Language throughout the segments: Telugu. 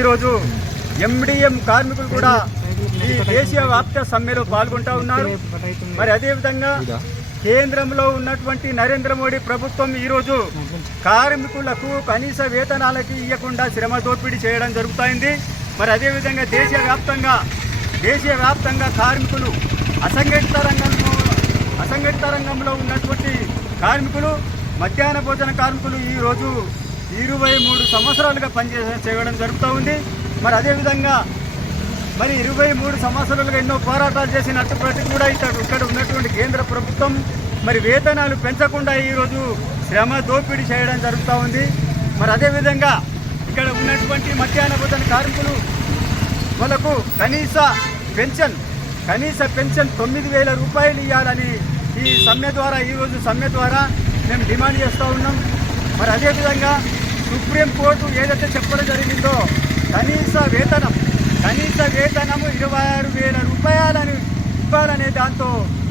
ఈరోజు ఎండిఎం కార్మికులు కూడా ఈ దేశీయ వ్యాప్త సమ్మెలో పాల్గొంటా ఉన్నారు. మరి అదేవిధంగా కేంద్రంలో ఉన్నటువంటి నరేంద్ర మోడీ ప్రభుత్వం ఈరోజు కార్మికులకు కనీస వేతనాలకి ఇవ్వకుండా శ్రమ దోపిడీ చేయడం జరుగుతుంది. మరి అదేవిధంగా దేశీయ వ్యాప్తంగా కార్మికులు అసంఘటిత రంగంలో ఉన్నటువంటి కార్మికులు మధ్యాహ్న భోజన కార్మికులు ఈరోజు 23 సంవత్సరాలుగా చేయడం జరుగుతూ ఉంది. మరి అదేవిధంగా 23 సంవత్సరాలుగా ఎన్నో పోరాటాలు చేసినప్పటికీ కూడా ఇక్కడ ఉన్నటువంటి కేంద్ర ప్రభుత్వం మరి వేతనాలు పెంచకుండా ఈరోజు శ్రమ దోపిడీ చేయడం జరుగుతూ ఉంది. మరి అదేవిధంగా ఇక్కడ ఉన్నటువంటి మధ్యాహ్న భోజన కార్మికులు వాళ్ళకు కనీస పెన్షన్ 9,000 రూపాయలు ఇవ్వాలని ఈరోజు సమ్మె ద్వారా మేము డిమాండ్ చేస్తూ ఉన్నాం. మరి అదేవిధంగా సుప్రీంకోర్టు ఏదైతే చెప్పడం జరిగిందో కనీస వేతనము 26,000 రూపాయలని ఇవ్వాలనే దాంతో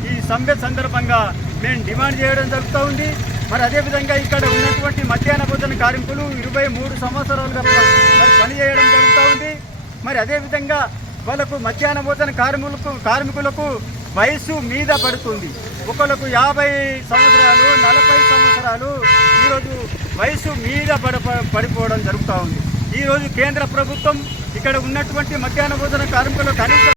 ఈ సమ్మె సందర్భంగా మేము డిమాండ్ చేయడం జరుగుతూ ఉంది. మరి అదేవిధంగా ఇక్కడ ఉన్నటువంటి మధ్యాహ్న భోజన కార్మికులు 23 సంవత్సరాలుగా పనిచేయడం జరుగుతూ ఉంది. మరి అదేవిధంగా వాళ్ళకు మధ్యాహ్న భోజన కార్మికులకు వయసు మీద పడుతుంది. ఒకళ్ళకు 50 సంవత్సరాలు 40 సంవత్సరాలు ఈరోజు వయసు మీద పడిపోవడం జరుగుతూ ఉంది. ఈరోజు కేంద్ర ప్రభుత్వం ఇక్కడ ఉన్నటువంటి మధ్యాహ్న భోజన కార్మికులు కనీస